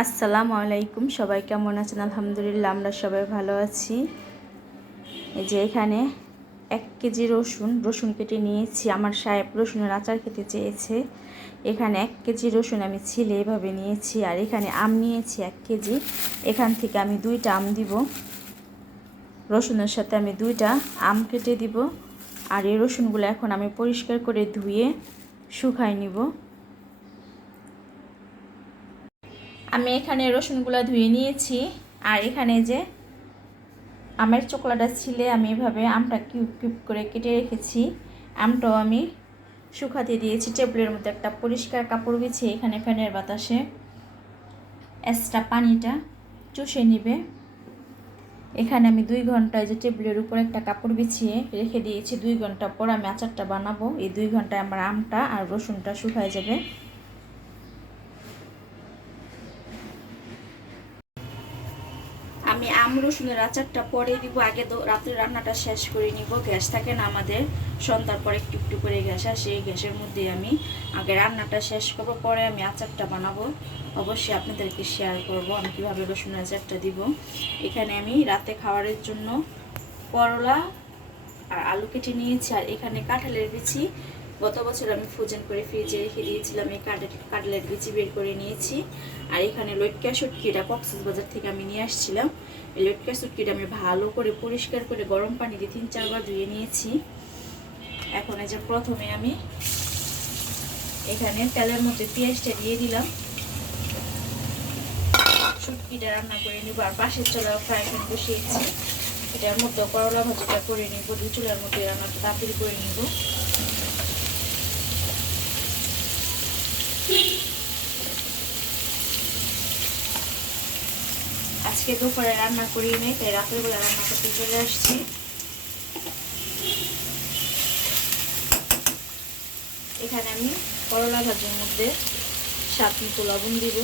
আসসালামু আলাইকুম, সবাই কেমন আছেন? আলহামদুলিল্লাহ, আমরা সবাই ভালো আছি। এই যে এখানে 1 কেজি রসুন কেটে নিয়েছি। আমার সাহেব রসুনের আচার খেতে চেয়েছে। এখানে 1 কেজি রসুন আমি ছিলে এভাবে নিয়েছি। আর এখানে আম নিয়েছি 1 কেজি। এখান থেকে আমি 2টা আম দিব। রসুনের সাথে আমি 2টা আম কেটে দিব। আর এই রসুনগুলো এখন আমি পরিষ্কার করে ধুয়ে শুকাই নিব। আমি এখানে রসুনগুলো ধুয়ে নিয়েছি। আর এখানে যে আমের চোকলাটা ছিলে আমি এভাবে আমটা কিউব কিউব করে কেটে রেখেছি। আমটাও আমি শুকাতে দিয়েছি টেবিলের মধ্যে একটা পরিষ্কার কাপড় বিছিয়ে। এখানে ফ্যানের বাতাসে এক্সট্রা পানিটা চুষে নিবে। এখানে আমি 2 ঘন্টা যে টেবিলের উপর একটা কাপড় বিছিয়ে রেখে দিয়েছি। 2 ঘন্টা পর আমি আচারটা বানাবো। এই 2 ঘন্টায় আমার আমটা আর রসুনটা শুকায় যাবে। আমি আম রসুনের আচারটা পরে দিব। আগে তো রাত্রে রান্নাটা শেষ করে নিব। গ্যাস থাকে না আমাদের, সন্ধ্যার পরে একটু একটু করে গ্যাস আসে। এই গ্যাসের মধ্যে আমি আগে রান্নাটা শেষ করব, পরে আমি আচারটা বানাবো। অবশ্যই আপনাদেরকে শেয়ার করব আমি কীভাবে রসুনের আচারটা দিব। এখানে আমি রাতে খাবারের জন্য করলা আর আলু কেটে নিয়েছি। আর এখানে কাঁঠালের বিচি গত বছর আমি ফ্রোজেন করে ফ্রিজে রেখে দিয়েছিলাম। এই কাঁঠালের বিচি বের করে নিয়েছি। আর এখানে লটকা শুটকিটা কক্সবাজার থেকে আমি নিয়ে আসছিলাম। এই লটকা শুটকিটা আমি ভালো করে পরিষ্কার করে গরম পানি দিয়ে 3-4 বার ধুয়ে নিয়েছি। এখন এই যে প্রথমে আমি এখানে তেলের মধ্যে পেঁয়াজটা দিয়ে দিলাম। শুটকিটা রান্না করে নিব। আর পাশের চুলায় ফ্রাই প্যান বসিয়েছি। এটার মধ্যে করলা ভাজিটা করে নিব। 2 চুলার মধ্যে রান্নাটা তাড়াতাড়ি করে নিব। আজকে দুপুরে রান্না করি নাই, তাই রাতের বেলা রান্না করতে চলে আসছি। এখানে আমি করলা ভাজির মধ্যে স্বাদ মতো লবণ দিব।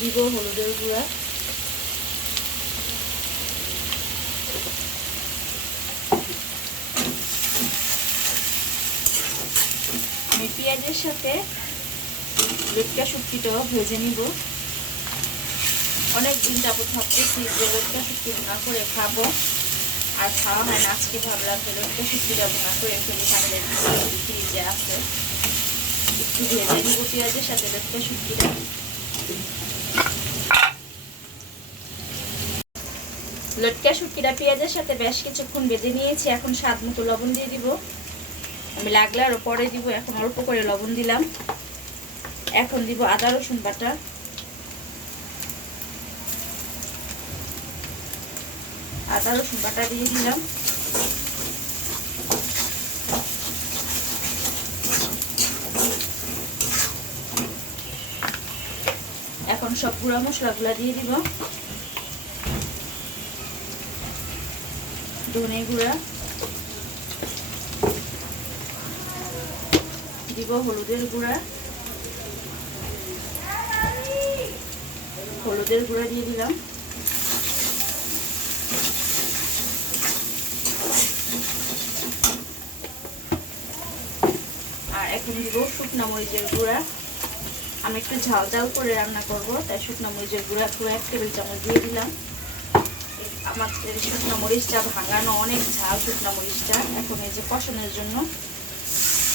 দিব হলুদের গুঁড়া, আমি পেঁয়াজের সাথে লটকা শুটকিটাও ভেজে নিব। অনেক দিন যাবত ভাবতেছি যে লটকা শুটকি ভুনা করে খাবো, আর খাওয়া হয় না। আজকে ভাবলাম যে লটকা শুটকিটা ভুনা করে ফেলি। কাঁঠালের ফ্রিজে আছে, একটু ভেজে নিব পেঁয়াজের সাথে লটকা শুটকিটা। লটকা শুটকিটা পেঁয়াজের সাথে বেশ কিছুক্ষণ ভেজে নিয়েছি। এখন স্বাদ মতো লবণ দিয়ে দিব। আমি লাগলে আরও পরে দিব, এখন অল্প করে লবণ দিলাম। এখন দিব আদা রসুন বাটা। আদা রসুন বাটা দিয়ে দিলাম। এখন সব গুঁড়া মশলাগুলা দিয়ে দিব। ধনে গুঁড়া দিব, হলুদের গুঁড়া দিয়ে দিলাম। আর এখন দিব শুকনা মরিচের গুঁড়া। আমি একটু ঝাল ঝাল করে রান্না করব, তাই শুকনা মরিচের গুঁড়া পুরো 1 টেবিল চামচ দিয়ে দিলাম। আমার শুকনা মরিচটা ভাঙানো, অনেক ঝাল শুকনা মরিচটা। এখন এই যে কষানোর জন্য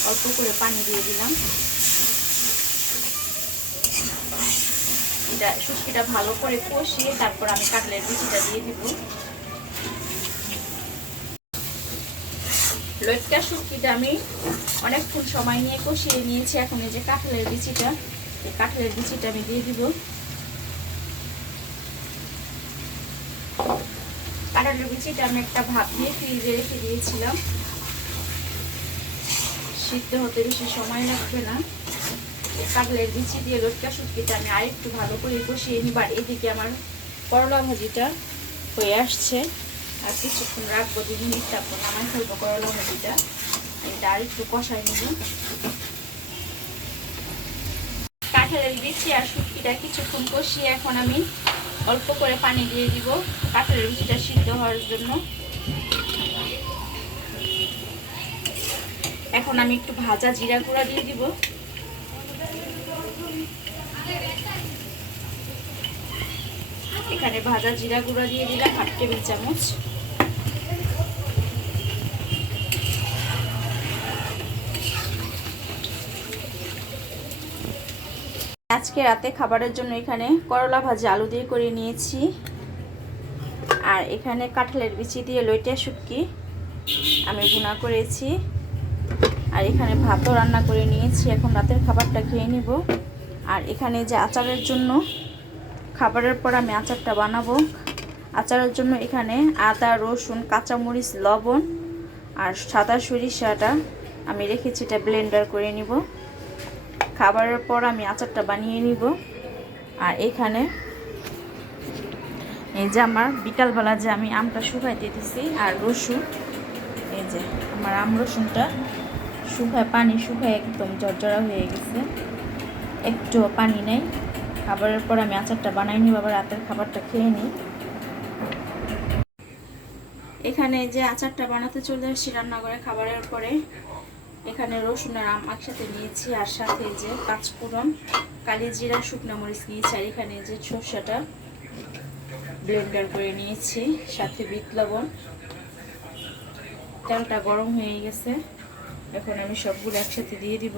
অল্প করে পানি দিয়ে দিলাম। এটা শুটকিটা ভালো করে কষিয়ে তারপর আমি কাঁঠালের বিচিটা দিয়ে দিব। লটকা শুটকিটা আমি অনেকক্ষণ সময় নিয়ে কষিয়ে নিয়েছি। এখন এই যে কাঁঠালের বিচিটা, এই কাঁঠালের বিচিটা আমি দিয়ে দিব। কাঁঠালের বিচিটা আমি একটা ভাপ দিয়ে ফ্রিজে রেখে দিয়েছিলাম। সিদ্ধ হতে বেশি সময় লাগবে না। কাঁঠালের বিচি দিয়ে লটকা শুটকিটা আমি আরেকটু ভালো করে কষিয়ে নিব। আর এদিকে আমার করলা ভাজিটা হয়ে আসছে। আর কিছুক্ষণ রাখবো, 2 মিনিট তারপর নামাই ফেলবো করলা ভাজিটা। এটা আরেকটু কষাই নিব। কাঁঠালের বিচি আর শুটকিটা কিছুক্ষণ কষিয়ে এখন আমি অল্প করে পানি দিয়ে দিব কাঁঠালের বিচিটা সিদ্ধ হওয়ার জন্য। এখন আমি একটু ভাজা জিরা গুঁড়া দিয়ে দিব। এখানে ভাজা জিরা গুঁড়া দিয়ে দিলাম 1/2 টেবিল চামচ। আজকে রাতে খাবারের জন্য এখানে করলা ভাজা আলু দিয়ে করে নিয়েছি, আর এখানে কাঁঠালের বিচি দিয়ে লইটে শুটকি আমি ভুনা করেছি, আর এখানে ভাতও রান্না করে নিয়েছি। এখন রাতের খাবারটা খেয়ে নিব। আর এখানে যে আচারের জন্য খাবারের পর আমি আচারটা বানাবো। আচারের জন্য এখানে আদা, রসুন, কাঁচামরিচ, লবণ আর সাদা সরিষাটা আমি রেখেছি, এটা ব্লেন্ডার করে নিব। খাবারের পর আমি আচারটা বানিয়ে নিব। আর এখানে এই যে আমার বিকালবেলা যে আমি আমটা শুকাইতে দিছি, আর রসুন, এই যে আমার আম রসুনটা পানি শুকায় একদম জর্জরা হয়ে গেছে, একটু পানি নেই। খাবারের পর আমি আচারটা বানাই নিব, আবার রাতের খাবারটা খেয়ে নিই। এখানে যে আচারটা বানাতে চলে আসছি রান্নাঘরে খাবারের পরে। এখানে রসুন আর আম একসাথে নিয়েছি, আর সাথে যে 5 ফোড়ন, কালি জিরা, শুকনো মরিচ নিয়েছি, আর এখানে যে সরষেটা ব্লেন্ডার করে নিয়েছি, সাথে বিট লবণ। তেলটা গরম হয়ে গেছে, এখন আমি সবগুলো একসাথে দিয়ে দিব।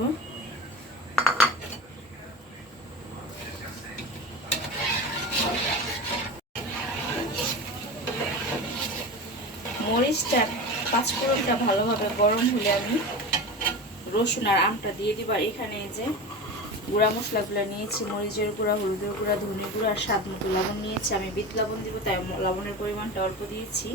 মরিচটা 5 ফোড়নটা ভালোভাবে গরম হলে আমি রসুন আর আমটা দিয়ে দিব। আর এখানে যে গুঁড়া মশলাগুলো নিয়েছি, মরিচের গুঁড়া, হলুদের গুঁড়া, ধনে গুঁড়া আর স্বাদ মতো লবণ নিয়েছি। আমি বিট লবণ দিব, তাই লবণের পরিমাণটা অল্প দিয়েছি।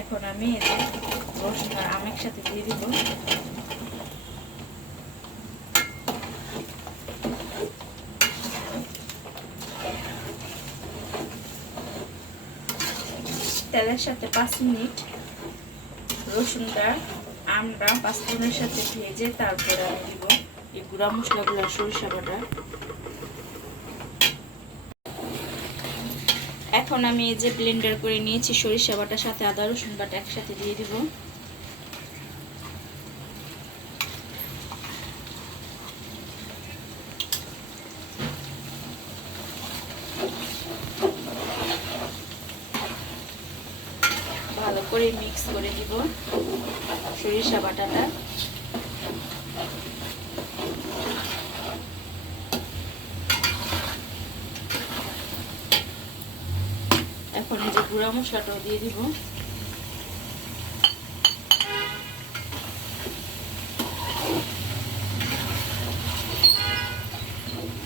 এখন আমি এই যে রসুন আর আম একসাথে দিয়ে দিব। তেলের সাথে 5 মিনিট রসুনটা, আমটা 5 ফোড়নের সাথে ভেজে তারপরে আমি দিব এই গুঁড়া মশলাগুলো, সরিষা বাটা। এখন আমি এই যে ব্লেন্ডার করে নিয়েছি সরিষা বাটার সাথে আদা রসুন বাটা একসাথে দিয়ে দিব। ভালো করে মিক্স করে দিব সরিষা বাটাটা। এখন এই যে গুঁড়া মশলাটাও দিয়ে দিব।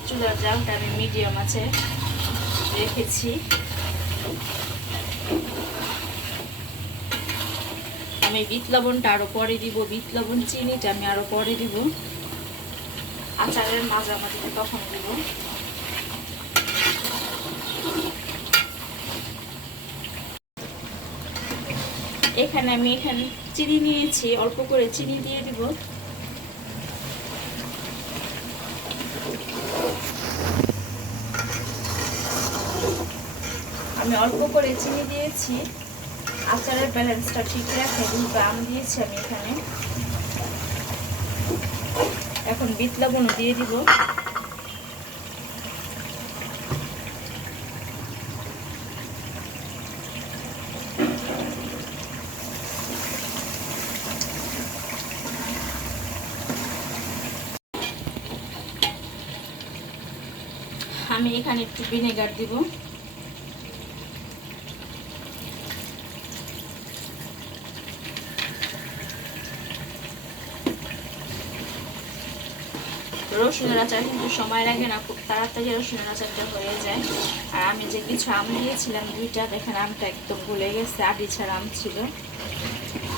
চুলার জালটা আমি মিডিয়াম আছে রেখেছি। আমি বিট লবণটা আরো পরে দিব, বিট লবণ চিনিটা আমি আরো পরে দিব, আচারের মাঝামাঝিতে তখন দিব। এখানে আমি চিনি নিয়েছি, অল্প করে চিনি দিয়ে দিব। আমি অল্প করে চিনি দিয়েছি, আচারের ব্যালেন্সটা ঠিক রাখে। দুটো আম দিয়েছি আমি এখানে। এখন বিট লবণও দিয়ে দিব। আমি এখানে একটু ভিনেগার দিব। রসুনের আচার কিন্তু সময় লাগে না, খুব তাড়াতাড়ি রসুনের আচারটা হয়ে যায়। আর আমি যে কিছু আম দিয়েছিলাম 2টা, দেখেন আমটা একদম গলে গেছে, আটি ছাড়া আম ছিল,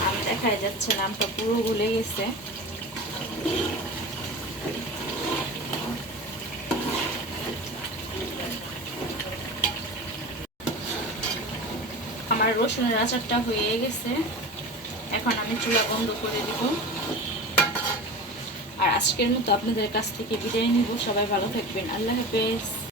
আম দেখাই যাচ্ছে না, আমটা পুরো গলে গেছে। আমার রসুনের আচারটা হয়ে গেছে, এখন আমি চুলা বন্ধ করে দিব। আর আজকের মতো আপনাদের কাছ থেকে বিদায় নিব। সবাই ভালো থাকবেন, আল্লাহ হাফেজ।